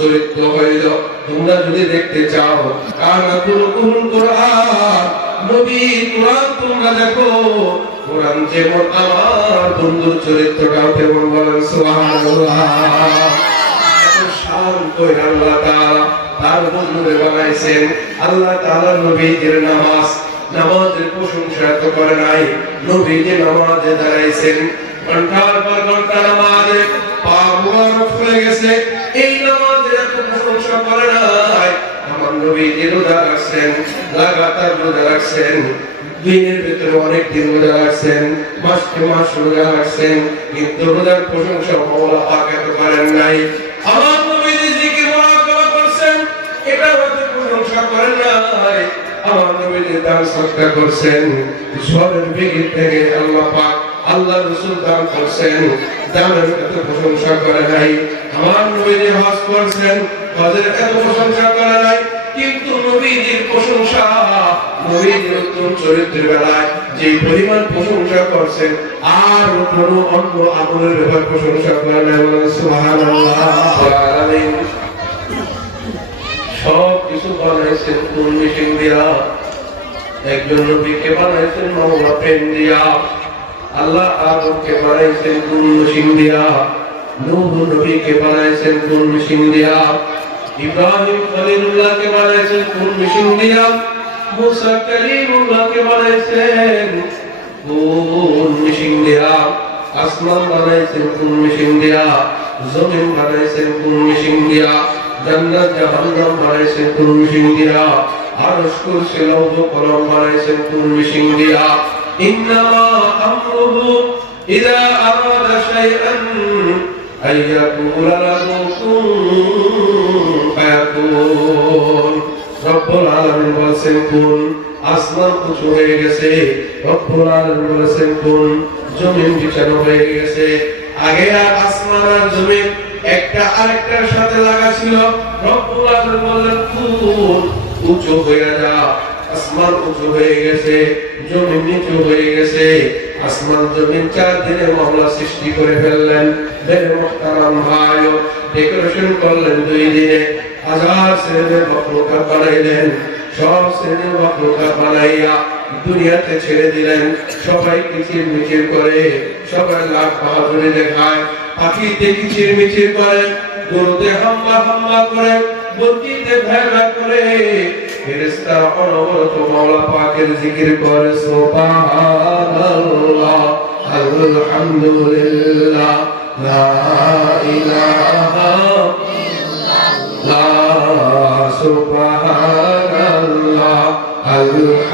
চরিত্র হইল তোমরা যদি দেখতে চাও তোমরা দেখো। কোরআন যেমন আমার বন্ধুর চরিত্রটাও তেমন বলেন আল্লাহ তাআলা তার বন্ধুরে নামাজ, নামাজের প্রশংসা তো করে নামাজে দাঁড়াইছেন। ঘণ্টার পর ঘণ্টা নামাজে পা গেছে। নবী রোজা রাখছেন, লাগাতার রোজা রাখছেন, দিনের ভিতরে অনেক দিন রোজা রাখছেন, মাসকে মাস রোজা রাখছেন, কিন্তু রোজার প্রশংসা মাওলা পাক এত নাই। আমার নবী যে জিকির মুরাকাবা করছেন এটা হয়তো প্রশংসা করেন নাই। আমার নবী দান সৎকার করছেন ঈশ্বরের বিগির থেকে আল্লাহ পাক, আল্লাহ রসুল দান করছেন, দানের এত প্রশংসা করে নাই। আমার নবী যে হজ করছেন, হজের এত প্রশংসা করে নাই। কিন্তু নবীজির প্রশংসা নবীজির উত্তম চরিত্রের বেলায় যে পরিমাণ প্রশংসা করছেন আর কোন অন্য আমলের ব্যাপার প্রশংসা করে বলেন সব কিছু বানাইছেন কোন মিশিং দিয়া? একজন নবীকে বানাইছেন মাওলা প্রেম দিয়া। আল্লাহ আদমকে বানাইছেন কোন মিশিং দিয়া? নূহ নবীকে বানাইছেন কোন মিশিং দিয়া? इब्राहिम कलीमुल्लाह के बारे से कौन मिशन दिया मूसा कलीमुल्लाह के बारे से कौन मिशन दिया आसमान बारे से कौन मिशन दिया ज़मीन बारे से कौन मिशन दिया जन्नत जहन्नम बारे से कौन मिशन दिया हर उसको सिलाव जो परम बारे से कौन मिशन दिया इन्नमा अम्रुहु इदा अराद शैअन अय्यकुर लहु আলামিন আসমান জমিন ছিল। নিচু হয়ে গেছে। আসমান, জমিন চার দিনে মামলা সৃষ্টি করে ফেললেন। বের মোহতারাম ভাই ডেকোরেশন করলেন দুই দিনে। হাজার শ্রেণির মখলুকা বানাইলেন সব শ্রেণির মখলুকা বানাইয়া দুনিয়াতে ছেড়ে দিলেন। সবাই কিচির মিচির করে সবাই লাভ বাহাদুরি দেখায়। পাখিতে কিচির মিচির করে, গরুতে হাম্বা হাম্বা করে বর্তিতে ভেড়া করে। ফেরেশতা অনবরত মাওলা পাকের জিকির করে, সুবহানাল্লাহ, আলহামদুলিল্লাহ, লা ইলাহা ইল্লাল্লাহ, সুবহানাল্লাহ।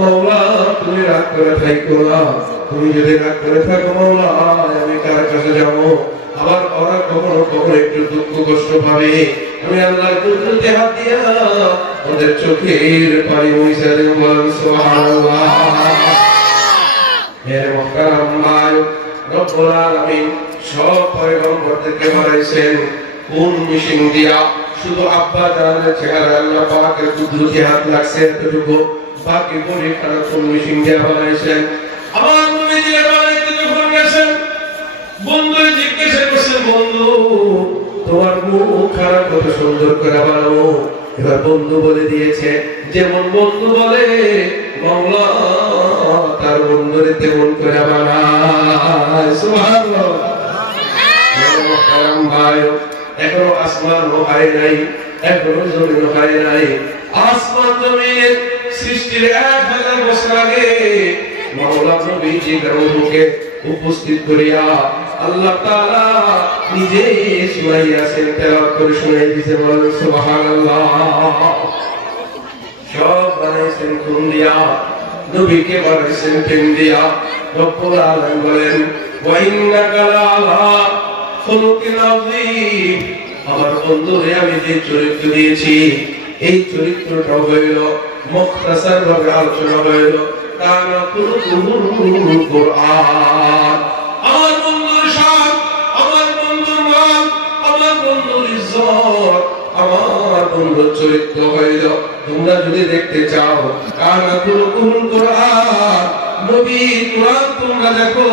মৌলা, তুমি রাগ করে থাকো না। তুমি যদি রাগ করে থাকো মৌলা, আমি কার কাছে যাব? আবার ওরা কখনো কখনো একটু দুঃখ কষ্ট পাবে। আমি আল্লাহর কুদরতে হাত দিয়া ওদের চোখের পানি মুছে দেব সুবহানাল্লাহ। এর মহতারাম ভাই, রব্বুল আলামিন সব পয়গম্বরদেরকে বানাইছেন। কোন মিশিং দিয়া? শুধু আব্বা জানের চেহারা আল্লাহ পাকের কুদরতি হাত লাগছে এতটুকু। বানাইছেন আমার বন্ধু বলে দিয়েছে, যেমন বন্ধু বলে তার তেমন করে বানায়। এখনও আসমান হয় নাই, এখনও জমিন হয় নাই। আসমান জমিনের সৃষ্টির এক হাজার বছর আগে মাওলা নবীজি গ্রহকে উপস্থিত করিয়া আল্লাহ তাআলা নিজে শুনাইয়াছেন তেলাওয়াত করে শুনাই দিয়েছে বলেন, সুবহানাল্লাহ। সব বানাইছেন কোন দিয়া, নবীকে বানাইছেন প্রেম দিয়া। রব্বুল আলামিন বলেন, ওয়া ইন্নাকা লাআলা খুলুকিন আযীম। আমার বন্ধুরে আমি যে চরিত্র দিয়েছি, এই চরিত্রটা হইল মুখতাসার ভাবে আলোচনা হইল। কানা কুরুকুহুল কুরআন। আমার বন্ধুর আমার বন্ধুর আমার বন্ধুর আমার বন্ধুর চরিত্র হইল। তোমরা যদি দেখতে চাও কানা কুরুকুহুল কুরআন, নবী কোরআন তোমরা দেখো।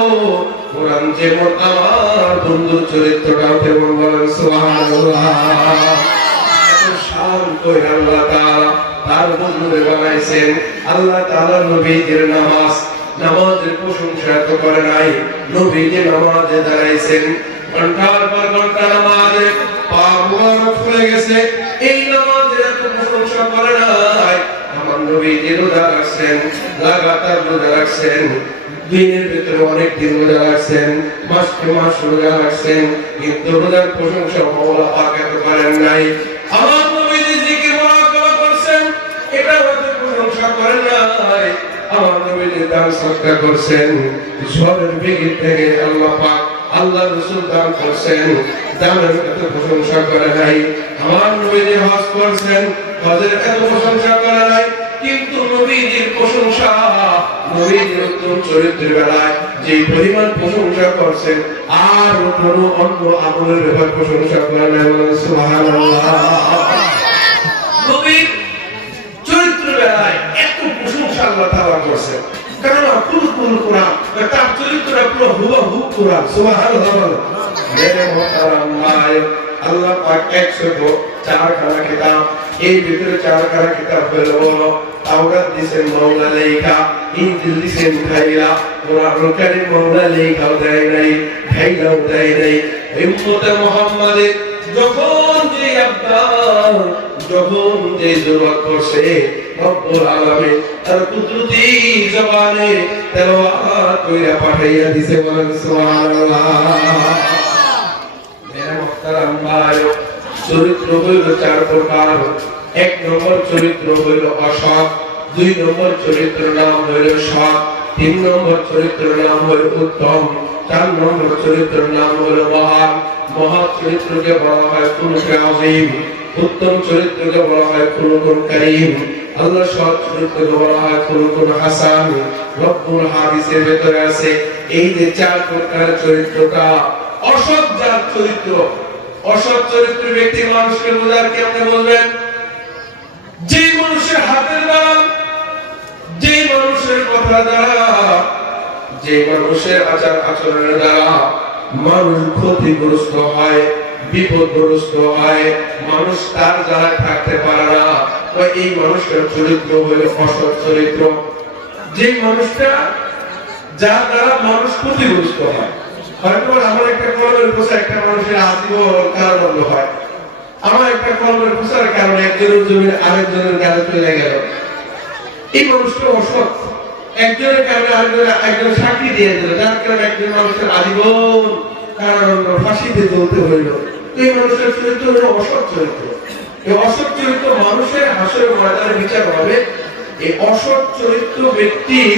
কোরআন যেমন আমার বন্ধুর চরিত্রটাও তেমন বলেন, সুবহানাল্লাহ। শান কই আল্লাহ তার বন্ধুরে বানাইছেন। আল্লাহ তাআলা নবীদের নামাজ, নামাজের প্রশংসা তো করে নাই নবী যে নামাজে দাঁড়াইছেন। ঘণ্টার পর ঘণ্টা নামাজে পা মুবারক ফুলে গেছে, এই নামাজের এত প্রশংসা করে নাই। আমার নবী যে রোজা রাখছেন, লাগাতার রোজা রাখছেন। দিনের ভিতরে অনেক দিন রোজা রাখছেন, মাসকে মাস রোজা রাখছেন, কিন্তু রোজার প্রশংসা এত করেন নাই। আমার দান সৎকার করছেন। ঝড়ের বেগে থেকে আল্লাহ পাক আল্লাহ রসুল দান করছেন। দানের এত প্রশংসা করে নাই। আমার নবী যে হজ করছেন, হজের এত প্রশংসা করে নাই। কিন্তু নবীজির প্রশংসা, নবীজির উত্তম চরিত্রের বেলায় যে পরিমাণ প্রশংসা করছেন, আর কোনো অন্য আমলের ব্যাপার প্রশংসা করে নাই নবীর পুরো হুবহু কোরআন, সুবহানাল্লাহ মেরে মোহতারাম ভাই আল্লাহ পাক একশো চারখানা কিতাব, এই ভিতরে চারখানা কিতাব হলো তাওরাত দিছেন মাওলা লেখা ইনজিল দিছেন ভাইরা কোরআনুল কারীম মাওলা লেখাও দেয় নাই ভাইরাও দেয় নাই। উম্মতে মুহাম্মাদের যখন যে আব্দাল, যখন যে জরুরত পড়ছে রব্বুল আলামিন তার কুদরতি জবানে তেলাওয়াত কইরা পাঠাইয়া দিছে বলেন সুবহানাল্লাহ। মেরা মুহতারাম ভাই চরিত্র হইল চার প্রকার। এক নম্বর চরিত্র হইল অসৎ, দুই নম্বর চরিত্র নাম হইল সৎ, তিন নম্বর চরিত্র নাম হইল উত্তম, চার নম্বর চরিত্র নাম হইল মহান। মহা চরিত্রকে বলা হয় কুলুকে আজিম। উত্তম চরিত্রকে বলা হয় কুলুকুন করিম। আল্লাহ সৎ চরিত্রকে বলা হয় কুলুকুন হাসান। রব্বুল হাদিসের ভেতরে আছে, এই যে চার প্রকার চরিত্রটা, অসৎ যার চরিত্র, অসৎ চরিত্র ব্যক্তি মানুষকে বোঝার কেমনে বলবেন? যে মানুষের হাতের দ্বারা যে মানুষের কথা দ্বারা যে মানুষের আচার আচরণের দ্বারা মানুষ ক্ষতিগ্রস্ত হয়। বিপদগ্রস্ত হয়। মানুষ তার দ্বারা থাকতে পারে না। এই মানুষটার চরিত্র হলো অসৎ চরিত্র। যে মানুষটা যার দ্বারা মানুষ ক্ষতিগ্রস্ত হয়। আমার একটা কলমের কারণে একজনের জমি আরেকজনের গায়ে চলে গেল। এই মানুষটা একজনের কারণে আরেকজনের দিয়ে যার কারণে একজন মানুষের আজীবন কারাদণ্ড ফাঁসিতে চলতে হইল। এই মানুষের চরিত্র হলো অসৎ চরিত্র। এই অসৎ চরিত্র মানুষের হাসের ময়দানে বিচার হবে। এই অসৎ চরিত্র ব্যক্তির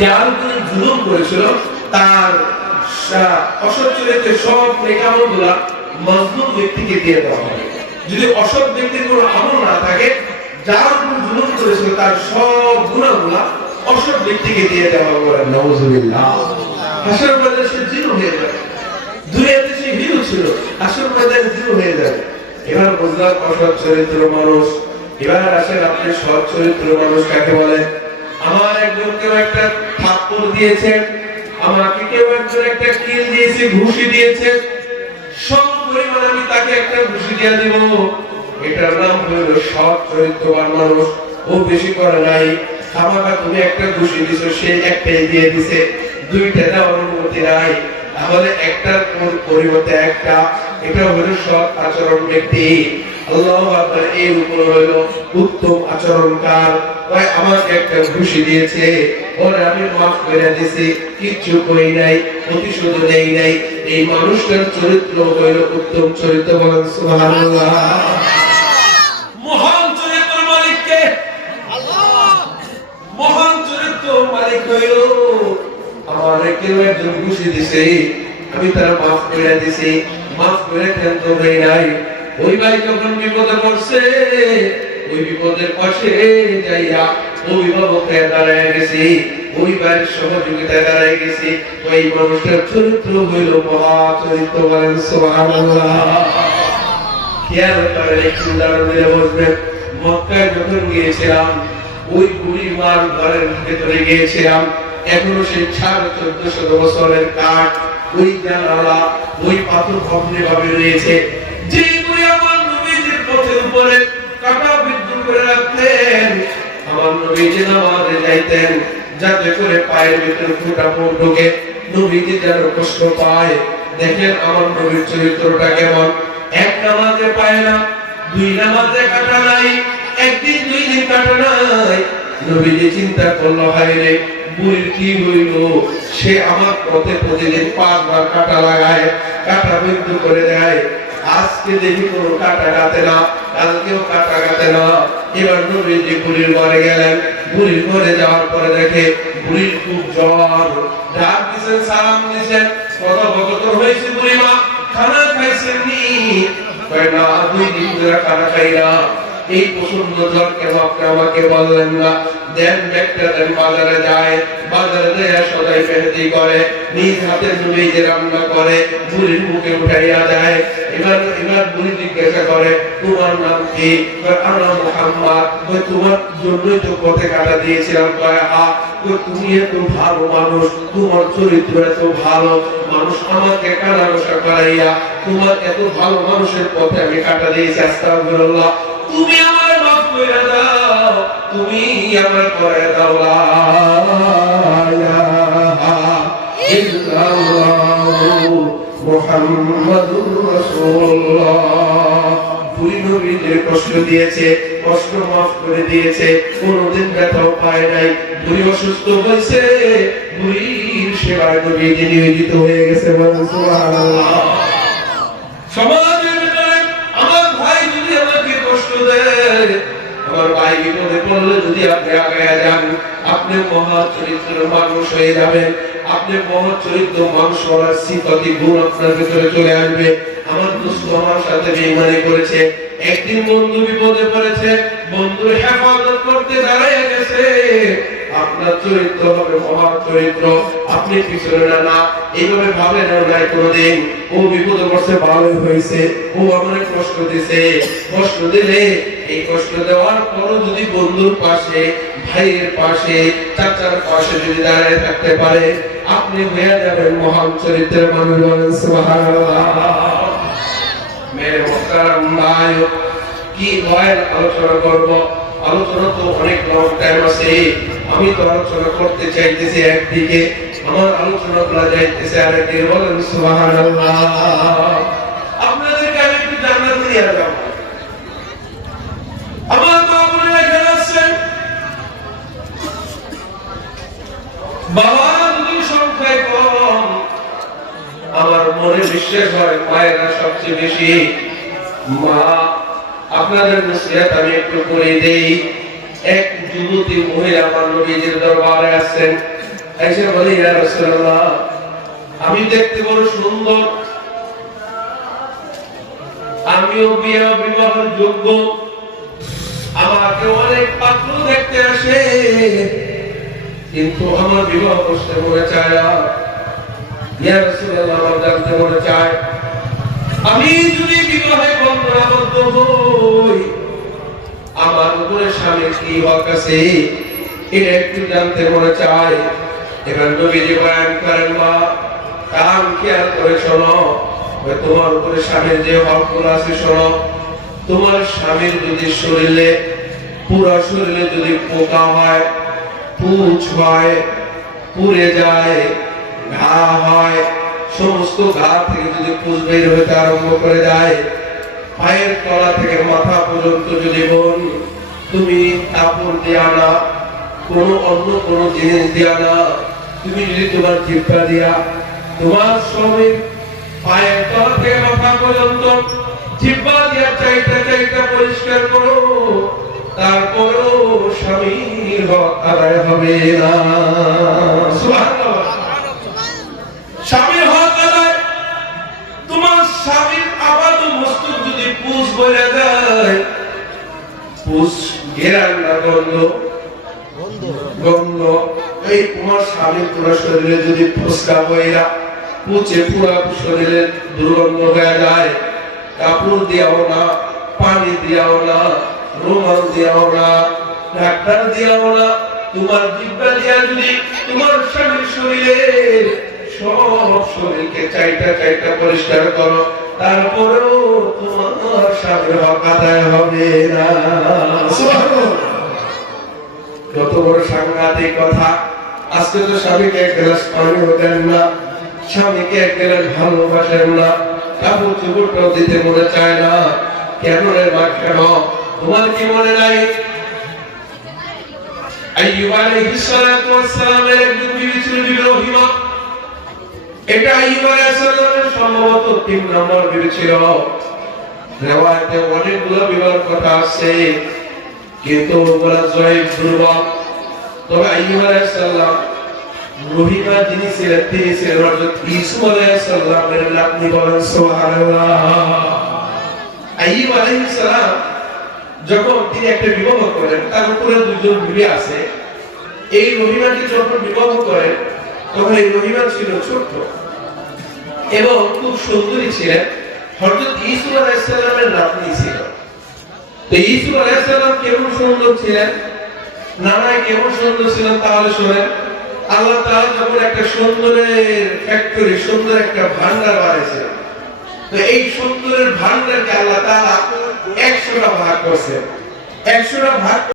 যার উপরে জুলুম করেছিল, তার অসৎ চরিত্রের সব নেকামলগুলা ব্যক্তিকে দিয়ে দেওয়া হবে। যদি অসৎ ব্যক্তির কোনো আমল না থাকে, যার উপর জুলুম করেছিল, তার সব গুণাগুলা অসৎ ব্যক্তিকে দিয়ে দেওয়া হবে নওয়াজুবিল্লাহ। হাসর ময়দানে সে জিরো হয়ে যাবে দুনিয়াতে সে হিরো ছিল হাসর ময়দানে জিরো হয়ে যাবে এবার বুঝলাম অসৎ চরিত্র মানুষ। এবার আসেন আপনি সৎ চরিত্র মানুষ কাকে বলে? আমার একজন কেউ একটা থাপ্পড় দিয়েছে, আমাকে কেউ একজন একটা কিল দিয়েছে, ঘুষি দিয়েছে। সব পরিমাণ আমি তাকে একটা ঘুষি দিয়ে দিব। এটার নাম হলো সৎ চরিত্রবান মানুষ। ও বেশি করে নাই, আমাকে তুমি একটা ঘুষি দিছো, সে একটাই দিয়ে দিছে। দুইটা দেওয়ার অনুমতি নাই। তাহলে একটার পরিবর্তে একটা? এটা হলো সৎ আচরণ ব্যক্তি। আল্লাহ আকবার এর উপর হলো উত্তম আচরণকার। ভাই আমাকে একটা ঘুষি দিয়েছে। ওরে আমি মাফ করে দিয়েছি কিচ্ছু কই নাই প্রতিশোধ নেই নাই। এই মানুষটার চরিত্র হইল উত্তম চরিত্র বলেন সুবহানাল্লাহ। মহান চরিত্র মালিককে? মহান চরিত্র মালিক হইল আমার কেউ একজন দিছে, আমি তারা মাফ করে দিছি, মাফ করে ক্ষান্ত হই নাই? ওই ভাই যখন বিপদে পড়ছে, ওই বিপদের পাশে যাইয়া অভিভাবক দাঁড়ায় গেছি পরিবারের সহযোগিতায় দাঁড়ায় গেছি। ওই মানুষটার চরিত্র হইল মহা চরিত্র বলেন সুবহানাল্লাহ করেন, একটু দাঁড়ানো বসবেন। মক্কায় যখন গিয়েছিলাম, ওই বুড়ি মার ঘরের ভেতরে গিয়েছিলাম। এখনও সেই সাড়ে চোদ্দশত বছরের কাঠ, ওই জানালা, ওই পাথর ভগ্নে ভাবে রয়েছে। যে বুড়ি আমার নবীজির পথের উপরে কাটা বিদ্যুৎ করে রাখতেন, আমার নবীজি নামাজে যাইতেন, যাতে করে পায়ের ভিতরে ফুটা ঢোকে। নবীজি যেন কষ্ট পায়। দেখেন আমার নবীর চরিত্রটা কেমন। এক নামাজে পায় না, দুই নামাজে কাটা নাই, একদিন দুই দিন কাটা নাই। নবীজি চিন্তা করল, হায় রে বুড়ির কি হইল সে আমার পথে প্রতিদিন পাঁচবার কাটা লাগায়, কাটা বিদ্ধ করে দেয়। আজকে দেখি কোনো কাটা গাতে না, কালকেও কাটা গাতে না। এবার নবীজি বুড়ির ঘরে গেলেন। বুড়ির ঘরে যাওয়ার পরে দেখে বুড়ির খুব জ্বর। ডাক দিছেন, সালাম দিছেন। কত ভগত হয়েছে বুড়ি মা, খানা খাইছেন নি না, দুই দিন ধরে খানা খাই না। এই প্রচণ্ড জ্বর কেন আপনি আমাকে বললেন না? দেন বাজারে যায় বাজারে যায় সদাই মেহেদি করে, নিজ হাতে নিজে রান্না করে মুখে উঠাইয়া এবার এবার জিজ্ঞাসা করে, তোমার নাম কি? আনা মোহাম্মদ। তোমার জন্যই তো পথে কাটা দিয়েছিলাম। তুমি এত ভালো মানুষ, তোমার চরিত্র এত ভালো। মানুষ আমাকে কানা করাইয়া তোমার এত ভালো মানুষের পথে আমি কাটা দিয়েছি তুমি আমার মাফ করে দাও। তুমি আমার করে দিয়েছে, কষ্ট মাফ করে দিয়েছে নাই। বুড়ি অসুস্থ হয়েছে বুড়ির সেবায় নবীজি নিয়োজিত হয়ে গেছে সমাজের আমার ভাই যদি আমাকে কষ্ট দেয় ভাই বিপদে পড়লে যদি আপনি আগে যান, আপনি মহা চরিত্র মানুষ হয়ে যাবেন। আপনি মহা চরিত্র মানুষ হওয়ার সিফাতি গুণ আপনার ভিতরে চলে আসবে। আমার দোস্ত আমার সাথে বেইমানি করেছে। একদিন বন্ধু বিপদে পড়েছে, বন্ধু হেফাজত করতে দাঁড়ায় গেছে। আপনার চরিত্র হবে মহা চরিত্র। আপনি পিছনে না না। এইভাবে ভাবে না নাই কোনোদিন। ও বিপদে পড়ছে, ভালোই হয়েছে। ও আমাকে কষ্ট দিছে। কষ্ট দিলে এই কষ্ট দেওয়ার পরও যদি বন্ধুর পাশে, ভাইয়ের পাশে, চাচার পাশে যদি দাঁড়িয়ে থাকতে পারে, আপনি হয়ে যাবেন মহান চরিত্রের মানুষ বলেন মেরে কি ভয়ের আলোচনা করব? আলোচনা তো অনেক লং টাইম আছে। আমি তো আলোচনা করতে চাইতেছি একদিকে, আমার আলোচনা করা যাইতেছে আরেকদিকে। বলেন, সুবহানাল্লাহ। আমার মনে বিশ্বাস হয়, মায়েরা সবচেয়ে বেশি। মা আপনাদের নসিহত আমি একটু করে দেই। এক যুবতী মহিলা আমার নবীজির দরবারে আসছেন। এসে বলি, ইয়া রাসূলুল্লাহ, আমি দেখতে বড় সুন্দর। আমিও বিয়ে বিবাহের যোগ্য। আমাকে অনেক পাত্র দেখতে আসে। কিন্তু আমার বিবাহ করতে মনে চায় না। ইয়া রাসূলুল্লাহ, আমার জানতে মনে চায়। আমি যদি বিবাহে বন্ধনাবদ্ধ হই, আমার উপরে স্বামীর কি হক আছে? এটা একটু জানতে মনে চায়। এবার নবীজি বয়ান করেন, মা, কান খেয়াল করে শোনো তোমার উপরে স্বামীর যে হকগুলো আছে শোনো। তোমার স্বামীর যদি শরীরে, পুরো শরীরে যদি পোকা হয় পুঁছ হয়, পুড়ে যায়, ঘা হয় সমস্ত ঘা থেকে যদি পুষ বের হইতে আরম্ভ করে যায়, পায়ের তলা থেকে মাথা পর্যন্ত যদি বোন তুমি কাপড় দিয়া না, কোনো অন্য কোনো জিনিস দিয়া না, তুমি যদি তোমার জিব্বা দিয়া, তোমার স্বামীর পায়ের তলা থেকে মাথা পর্যন্ত জিব্বা দিয়া চাইতে চাইতে পরিষ্কার করো, তারপরও স্বামীর হক আদায় হবে না সুবহানাল্লাহ স্বামীর হক আদায় বলে যায় পুষ ঘেরান না গন্ধ। গন্ধ। এই তোমার স্বামী পুরো শরীরে যদি ফুসকা বইরা পুচে পুরা শরীরে দুর্গন্ধ হয়ে যায় কাপড় দিয়াও না পানি দিয়াও না রুমাল দিয়াও না ডাক্তার দিয়াও না তোমার জিব্বা দিয়া যদি তোমার স্বামীর শরীরে সব শরীরকে চাইটা চাইটা পরিষ্কার করো তারপরেও তোমার স্বামীর হক হবে না। কত বড় সাংঘাতিক কথা। আজকে তো স্বামীকে এক গ্লাস পানিও দেন না, স্বামীকে এক গ্লাস ভালোবাসেন না। কাপড় চুপড়টাও দিতে মনে চায় না। কেন রে মা, কেন? তোমার কি মনে নাই? আইয়ুব আলাইহিস সালাতু ওয়াস সালামের একজন বিবি ছিল বিবি রহিমা এটা আইয়ুব আলাইহিস সম্ভবত তিন নম্বর বিবি ছিল। রেওয়ায়েতে অনেকগুলো বিবাহের কথা আছে, কিন্তু ওগুলা জয়ীফ দুর্বল। তবে আইয়ুব আলাইহিস সালাম রহিমা যিনি ছিলেন, তিনি ছিলেন হযরত ইসু আলাইহিস সালামের নাতনি বলেন, সুবহানাল্লাহ। আইয়ুব আলাইহিস সালাম যখন তিনি একটা বিবাহ করেন, তার উপরে দুজন বিবি আছে। এই রহিমাকে যখন বিবাহ করেন তখন রহিমা ছিল ছোট্ট। এবং খুব সুন্দরী ছিলেন। ইসু আলাইহিস সালামের নাতনি ছিল। তো ইসু আলাইহিস সালাম কেমন সুন্দর ছিলেন? নানায় কেমন সুন্দর ছিলেন তাহলে শুনেন। আল্লাহ তাআলা যখন একটা সুন্দরের ফ্যাক্টরি সুন্দর একটা ভান্ডার বানাইছে তো এই সুন্দরের ভান্ডারকে আল্লাহ তাআলা একশোটা ভাগ করছে একশোটা ভাগ